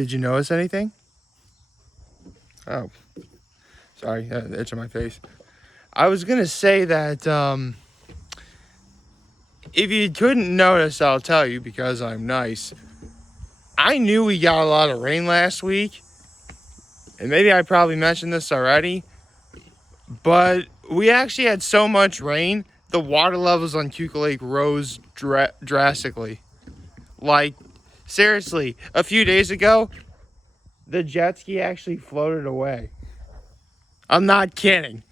Did you notice anything? Oh, sorry, itch on my face. I was gonna say that if you couldn't notice, I'll tell you because I'm nice. I knew we got a lot of rain last week, and maybe I probably mentioned this already, but we actually had so much rain, the water levels on Cuca Lake rose drastically. Like, seriously, a few days ago, the jet ski actually floated away. I'm not kidding.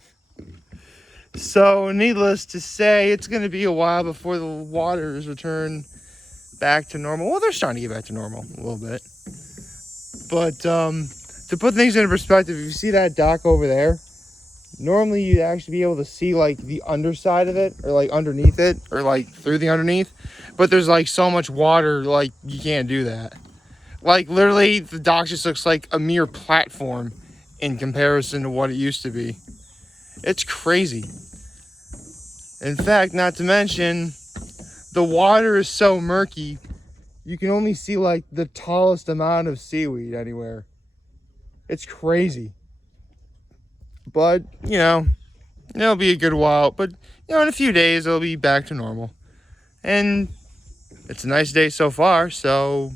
So, needless to say, it's going to be a while before the waters return back to normal. Well, they're starting to get back to normal a little bit. But to put things into perspective, if you see that dock over there, normally you'd actually be able to see like the underside of it, or like underneath it, or like through the underneath. But there's like so much water, like you can't do that. Like literally, the dock just looks like a mere platform in comparison to what it used to be. It's crazy. In fact, not to mention, the water is so murky, you can only see like the tallest amount of seaweed anywhere. It's crazy. But, it'll be a good while. But, in a few days, it'll be back to normal. And it's a nice day so far, so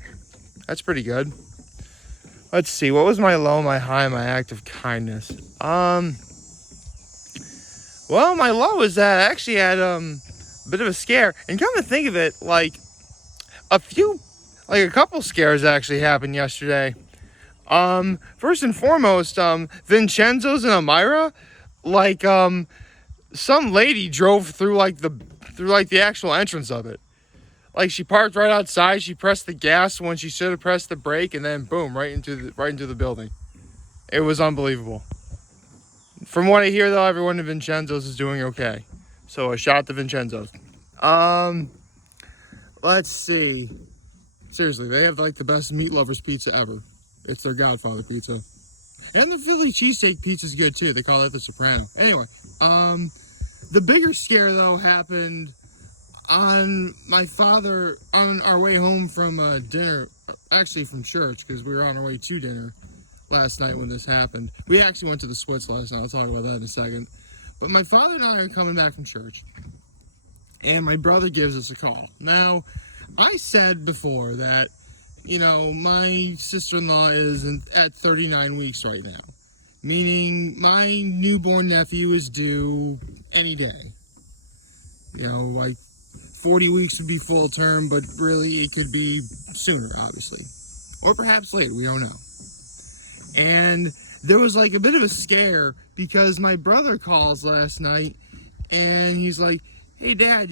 that's pretty good. Let's see, what was my low, my high, my act of kindness? Well, my low is that I actually had a bit of a scare. And come to think of it, like a couple scares actually happened yesterday. First and foremost, Vincenzo's and Elmira, some lady drove through the actual entrance of it. Like, she parked right outside, she pressed the gas when she should have pressed the brake, and then boom, right into the building. It was unbelievable. From what I hear, though, everyone at Vincenzo's is doing okay. So a shout out to Vincenzo's. Let's see. Seriously, they have like the best meat lovers pizza ever. It's their Godfather pizza. And the Philly cheesesteak pizza is good too. They call that the Soprano. Anyway, the bigger scare though happened on our way home from dinner, actually from church, because we were on our way to dinner last night when this happened. We actually went to the Swits last night. I'll talk about that in a second. But my father and I are coming back from church, and my brother gives us a call. Now, I said before that, my sister-in-law is at 39 weeks right now, meaning my newborn nephew is due any day. Like 40 weeks would be full term, but really it could be sooner, obviously. Or perhaps later, we don't know. And there was like a bit of a scare because my brother calls last night and he's like, "Hey Dad,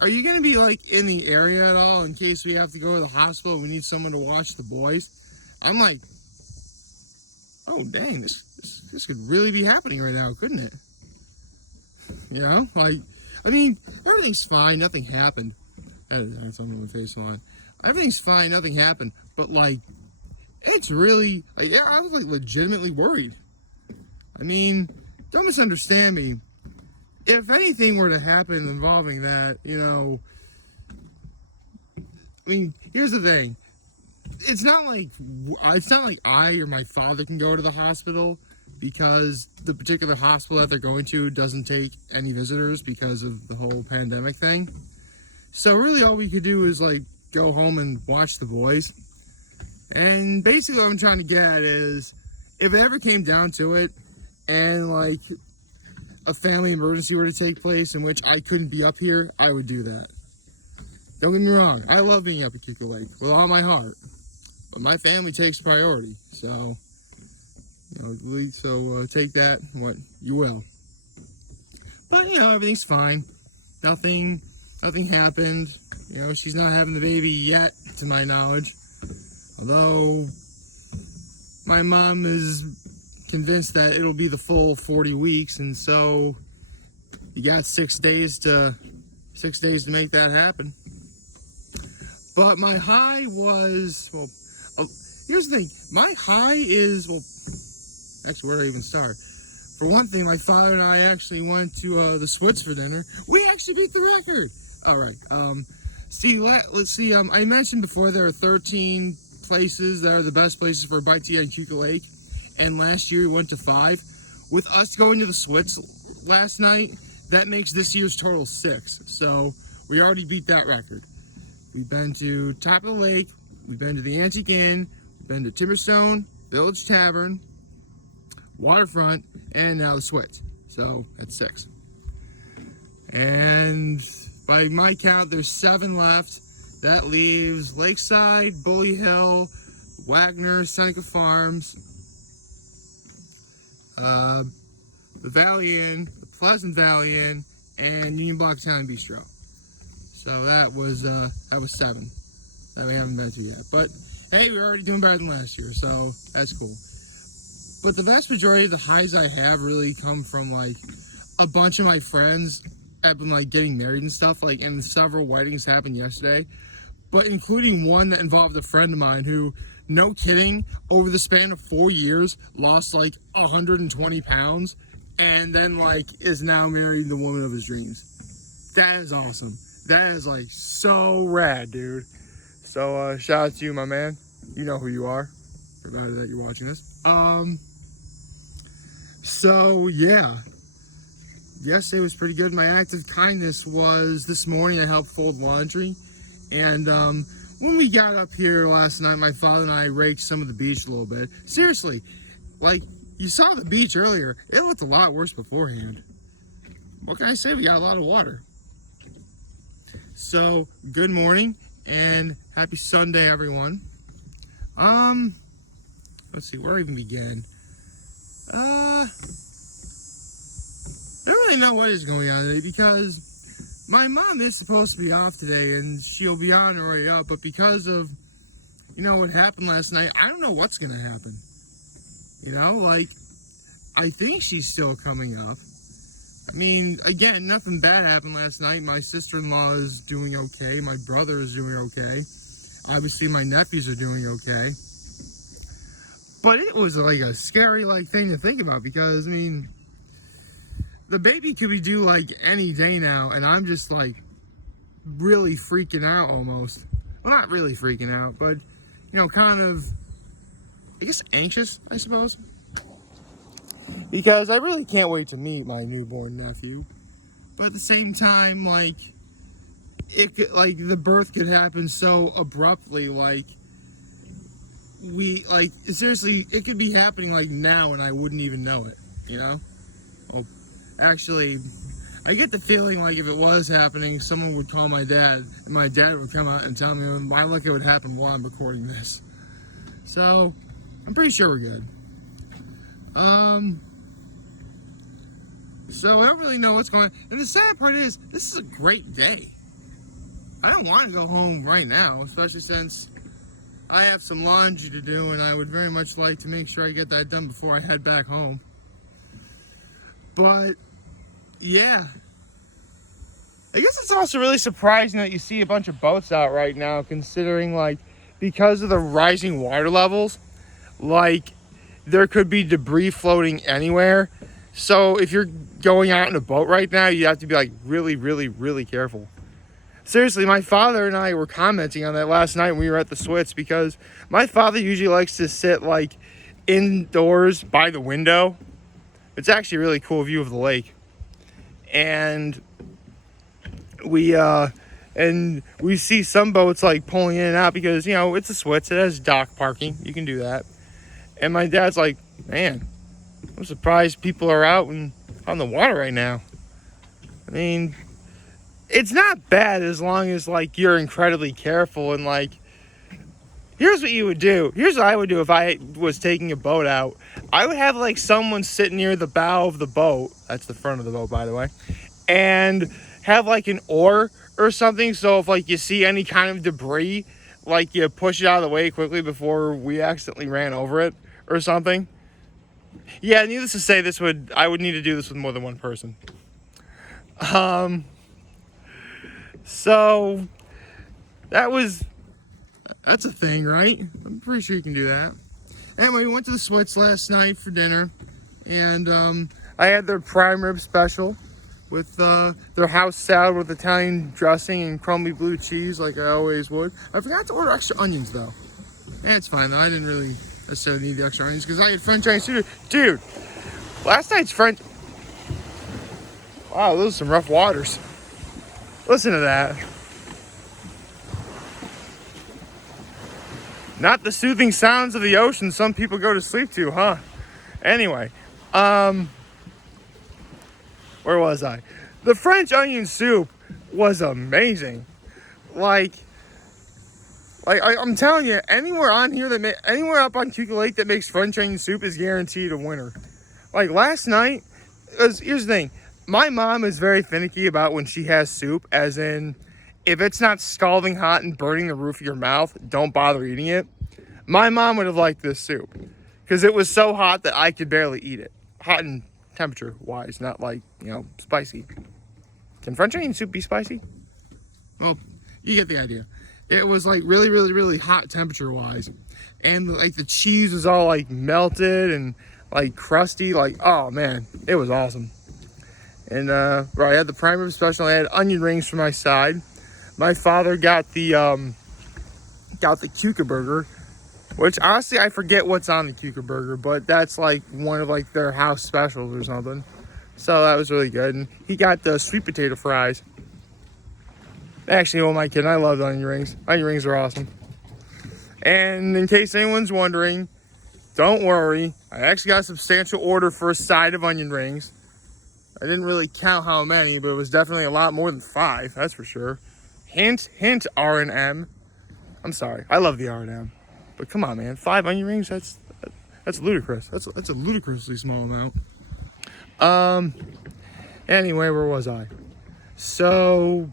are you going to be like in the area at all in case we have to go to the hospital and we need someone to watch the boys?" I'm like, oh dang, this could really be happening right now, couldn't it? Everything's fine, nothing happened. That's something on my face on. Everything's fine, nothing happened, but like, it's really, I was like legitimately worried. Don't misunderstand me. If anything were to happen involving that, here's the thing. It's not like I or my father can go to the hospital because the particular hospital that they're going to doesn't take any visitors because of the whole pandemic thing. So really all we could do is go home and watch the boys. And basically what I'm trying to get at is, if it ever came down to it and a family emergency were to take place in which I couldn't be up here, I would do that. Don't get me wrong, I love being up at Cuca Lake with all my heart, but my family takes priority, so take that what you will. But everything's fine. Nothing happened. She's not having the baby yet, to my knowledge. Although my mom is convinced that it'll be the full 40 weeks, and so you got 6 days to make that happen. But my high was, here's the thing. My high is, actually, where do I even start? For one thing, my father and I actually went to the Swits for dinner. We actually beat the record. All right. Let's see. I mentioned before there are 13 places that are the best places for a bite to eat on Cuca Lake. And last year we went to 5. With us going to the Swits last night, that makes this year's total 6. So we already beat that record. We've been to Top of the Lake, we've been to the Antique Inn, we've been to Timberstone, Village Tavern, Waterfront, and now the Swits. So that's 6. And by my count, there's 7 left. That leaves Lakeside, Bully Hill, Wagner, Seneca Farms, the Valley Inn, the Pleasant Valley Inn, and Union Block Town Bistro. So that was 7 that we haven't been to yet. But hey, we're already doing better than last year, so that's cool. But the vast majority of the highs I have really come from like a bunch of my friends have been like getting married and stuff, like, and several weddings happened yesterday. But including one that involved a friend of mine who, no kidding, over the span of 4 years, lost like 120 pounds and then like is now marrying the woman of his dreams. That is awesome. That is like so rad, dude. So shout out to you, my man. You know who you are, provided that you're watching this. So yeah. Yesterday was pretty good. My act of kindness was this morning. I helped fold laundry. And when we got up here last night, my father and I raked some of the beach a little bit. Seriously, like, you saw the beach earlier. It looked a lot worse beforehand. What can I say? We got a lot of water. So, good morning and happy Sunday, everyone. Let's see, where do I even begin? I don't really know what is going on today because my mom is supposed to be off today and she'll be on her way up, but because of, you know, what happened last night, I don't know what's going to happen. You know, like, I think she's still coming up. I mean, again, nothing bad happened last night. My sister-in-law is doing okay. My brother is doing okay. Obviously, my nephews are doing okay. But it was like a scary, like, thing to think about because, I mean, the baby could be due like any day now, and I'm just like really freaking out almost. Well, not really freaking out, but you know, kind of, I guess, anxious, I suppose. Because I really can't wait to meet my newborn nephew. But at the same time, like, it could, like, the birth could happen so abruptly, like, seriously, it could be happening like now and I wouldn't even know it, you know? Well, actually, I get the feeling like if it was happening, someone would call my dad, and my dad would come out and tell me why look it would happen while I'm recording this. So, I'm pretty sure we're good. So I don't really know what's going on. And the sad part is, this is a great day. I don't want to go home right now, especially since I have some laundry to do, and I would very much like to make sure I get that done before I head back home. But, yeah. I guess it's also really surprising that you see a bunch of boats out right now, considering, like, because of the rising water levels, like, there could be debris floating anywhere. So if you're going out in a boat right now, you have to be, like, really, really, really careful. Seriously, my father and I were commenting on that last night when we were at the Swits, because my father usually likes to sit, like, indoors by the window. It's actually a really cool view of the lake. And we see some boats, like, pulling in and out because, you know, it's the Swits. It has dock parking. You can do that. And my dad's like, man, I'm surprised people are out and on the water right now. I mean, it's not bad as long as, like, you're incredibly careful and, like, here's what you would do. Here's what I would do if I was taking a boat out. I would have, like, someone sit near the bow of the boat. That's the front of the boat, by the way. And have, like, an oar or something. So if, like, you see any kind of debris, like, you push it out of the way quickly before we accidentally ran over it or something. Yeah, needless to say, I would need to do this with more than one person. So that's a thing, right? I'm pretty sure you can do that. Anyway, we went to the Swits last night for dinner, and I had their prime rib special with their house salad with Italian dressing and crumbly blue cheese like I always would. I forgot to order extra onions though. It's fine though. I didn't really necessarily need the extra onions because I had French onions too. Dude, last night's French. Wow, those are some rough waters. Listen to that. Not the soothing sounds of the ocean some people go to sleep to, huh? Anyway, where was I? The French onion soup was amazing. I'm telling you, anywhere on here anywhere up on Cuca Lake that makes French onion soup is guaranteed a winner. Like last night, here's the thing. My mom is very finicky about when she has soup, as in, if it's not scalding hot and burning the roof of your mouth, don't bother eating it. My mom would have liked this soup because it was so hot that I could barely eat it. Hot in temperature wise, not like, spicy. Can French onion soup be spicy? Well, you get the idea. It was like really, really, really hot temperature wise. And like the cheese was all like melted and like crusty. Like, oh man, it was awesome. And I had the prime rib special. I had onion rings for my side. My father got the Cuca burger, which honestly I forget what's on the Cuca burger, but that's like one of like their house specials or something. So that was really good. And he got the sweet potato fries. Actually, who am I kidding? I love onion rings. Onion rings are awesome. And in case anyone's wondering, don't worry. I actually got a substantial order for a side of onion rings. I didn't really count how many, but it was definitely a lot more than 5, that's for sure. Hint, hint, R&M. I'm sorry, I love the R&M. But come on, man, 5 onion rings, that's ludicrous. That's a ludicrously small amount. Anyway, where was I? So,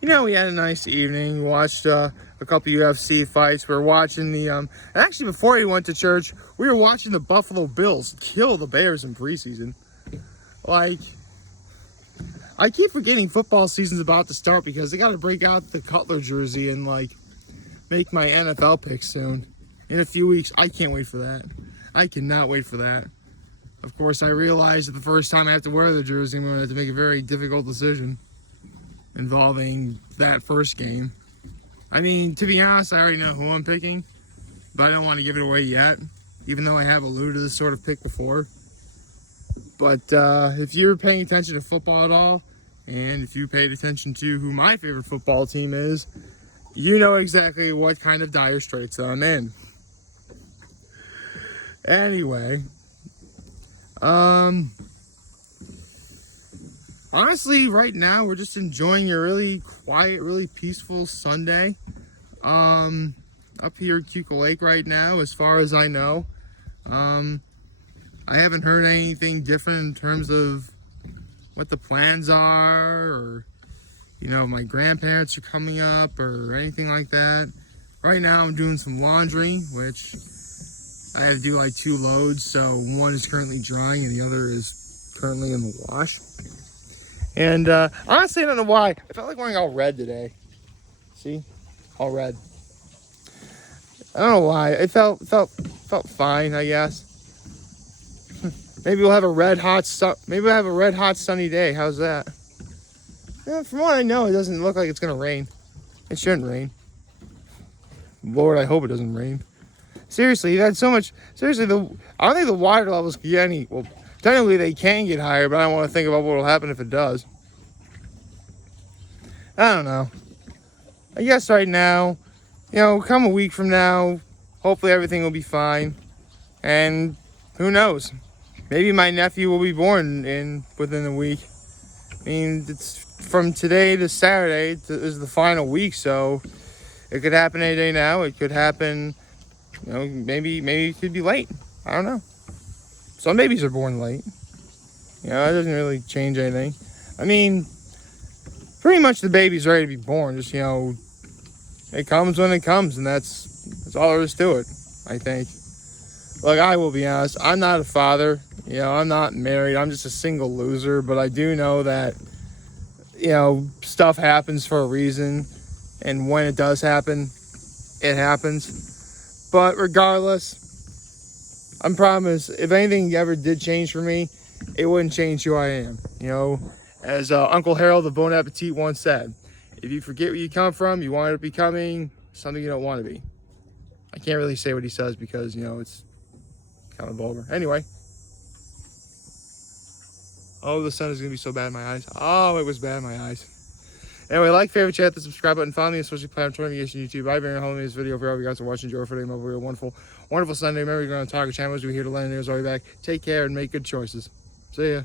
we had a nice evening. We watched a couple UFC fights. We were watching and actually before we went to church, we were watching the Buffalo Bills kill the Bears in preseason. Like, I keep forgetting football season's about to start because they got to break out the Cutler jersey and like make my NFL pick soon. In a few weeks. I can't wait for that. I cannot wait for that. Of course, I realize that the first time I have to wear the jersey, I'm going to have to make a very difficult decision involving that first game. I mean, to be honest, I already know who I'm picking, but I don't want to give it away yet, even though I have alluded to this sort of pick before. But if you're paying attention to football at all, and if you paid attention to who my favorite football team is, you know exactly what kind of dire straits I'm in. Anyway, honestly, right now we're just enjoying a really quiet, really peaceful Sunday. Up here at Cuca Lake right now, as far as I know. I haven't heard anything different in terms of what the plans are, or my grandparents are coming up or anything like that. Right now I'm doing some laundry, which I had to do like 2 loads, so one is currently drying and the other is currently in the wash. And honestly, I don't know why. I felt like wearing all red today. See? All red. I don't know why. It felt fine, I guess. Maybe we'll have a red hot sunny day. How's that? Yeah, from what I know, it doesn't look like it's gonna rain. It shouldn't rain. Lord, I hope it doesn't rain. Seriously, you've had so much. Seriously, I don't think the water levels can get any. Well, technically they can get higher, but I don't want to think about what will happen if it does. I don't know. I guess right now, come a week from now, hopefully everything will be fine. And who knows? Maybe my nephew will be born within a week. I mean, it's from today to Saturday is the final week, so it could happen any day now. It could happen, maybe it could be late. I don't know. Some babies are born late. It doesn't really change anything. I mean, pretty much the baby's ready to be born. Just, it comes when it comes, and that's all there is to it, I think. Look, I will be honest, I'm not a father. I'm not married. I'm just a single loser, but I do know that, stuff happens for a reason, and when it does happen, it happens. But regardless, I promise, if anything ever did change for me, it wouldn't change who I am. As Uncle Harold of Bon Appetit once said, if you forget where you come from, you wind up becoming something you don't want to be. I can't really say what he says because, you know, it's kind of vulgar. Anyway. Oh, the sun is going to be so bad in my eyes. Oh, it was bad in my eyes. Anyway, like, favorite, chat, the subscribe button. Follow me on social platform, YouTube. I bring a home in this video for all you guys to watch. Enjoy for today. Have a wonderful, wonderful Sunday. Remember, you're going to talk to channels. We're here to learn news all the way back. Take care and make good choices. See ya.